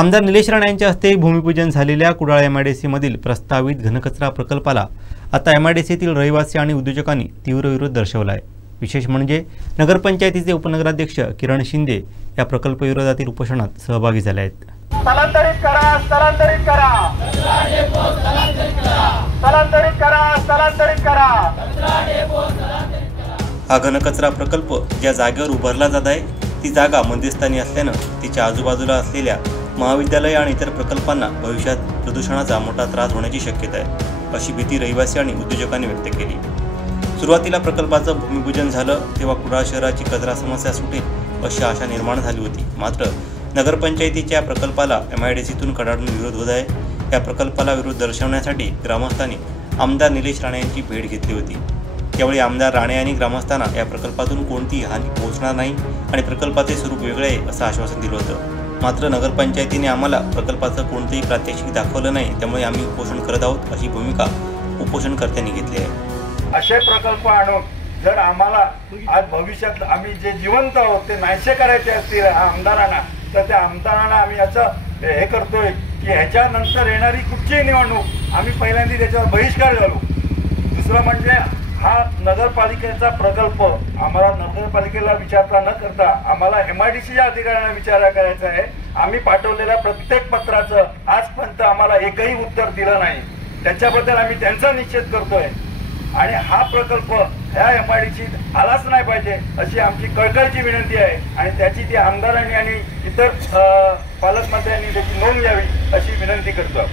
आमदार निलेश राणे यांच्या हस्ते भूमिपूजन झालेल्या कुडाळ एमआयडीसीमधील प्रस्तावित घनकचरा प्रकल्पाला आता एमआयडीसीतील रहिवासी आणि उद्योजकांनी तीव्र विरोध दर्शवला आहे। विशेष म्हणजे नगरपंचायतीचे उपनगराध्यक्ष किरण शिंदे या प्रकल्प विरोधातील उपोषणात सहभागी झाले आहेत। स्थलांतरित करा, स्थलांतरित करा, स्थलांतरित करा, स्थलांतरित करा। हा घनकचरा प्रकल्प ज्या जागेवर उभारला जात आहे ती जागा मध्यस्थानी असल्याने तिच्या आजूबाजूला असलेल्या महाविद्यालय आणि इतर प्रकल्पांना भविष्यात प्रदूषणाचा मोठा त्रास होण्याची शक्यता आहे, अशी भीती रहिवासी आणि उद्योजकांनी व्यक्त केली। सुरुवातीला प्रकल्पाचं भूमिपूजन झालं तेव्हा कुडाळ शहराची कचरा समस्या सुटेल अशी आशा निर्माण झाली होती। मात्र नगरपंचायतीच्या प्रकल्पाला एमआयडीसीतून कडाडून विरोध होत आहे। या प्रकल्पाला विरोध दर्शवण्यासाठी ग्रामस्थांनी आमदार निलेश राणे यांची भेट घेतली होती। त्यावेळी आमदार राणे यांनी ग्रामस्थांना या प्रकल्पातून कोणतीही हानी पोहोचणार नाही आणि प्रकल्पाचे स्वरूप वेगळे आहे असं आश्वासन दिलं होतं। मात्र नगरपंचायतीने आम्हाला प्रकल्पाचं कोणतेही प्रात्यक्षिक दाखवलं नाही, त्यामुळे आम्ही उपोषण करत आहोत अशी भूमिका उपोषणकर्त्यांनी घेतली आहे। असे प्रकल्प आणून जर आम्हाला आज भविष्यात आम्ही जे जिवंत आहोत ते नाहीसे करायचे असतील आमदारांना, तर त्या आमदारांना आम्ही असं हे करतोय की ह्याच्यानंतर येणारी कुठचीही निवडणूक आम्ही पहिल्यांदा त्याच्यावर बहिष्कार घालू। दुसरं म्हणजे हा नगरपालिकेचा प्रकल्प आम्हाला नगरपालिकेला विचारता न करता आम्हाला एमआयडीसीच्या अधिकाऱ्यांना विचार करायचा आहे। आम्ही पाठवलेल्या प्रत्येक पत्राचं आजपर्यंत आम्हाला एकही उत्तर दिलं नाही, त्याच्याबद्दल आम्ही त्यांचा निषेध करतोय आणि हा प्रकल्प ह्या एमआयडीसीत आलाच नाही पाहिजे अशी आमची कळकळीची विनंती आहे आणि त्याची ती आमदारांनी आणि इतर पालकमंत्र्यांनी त्याची नोंद घ्यावी अशी विनंती करतो।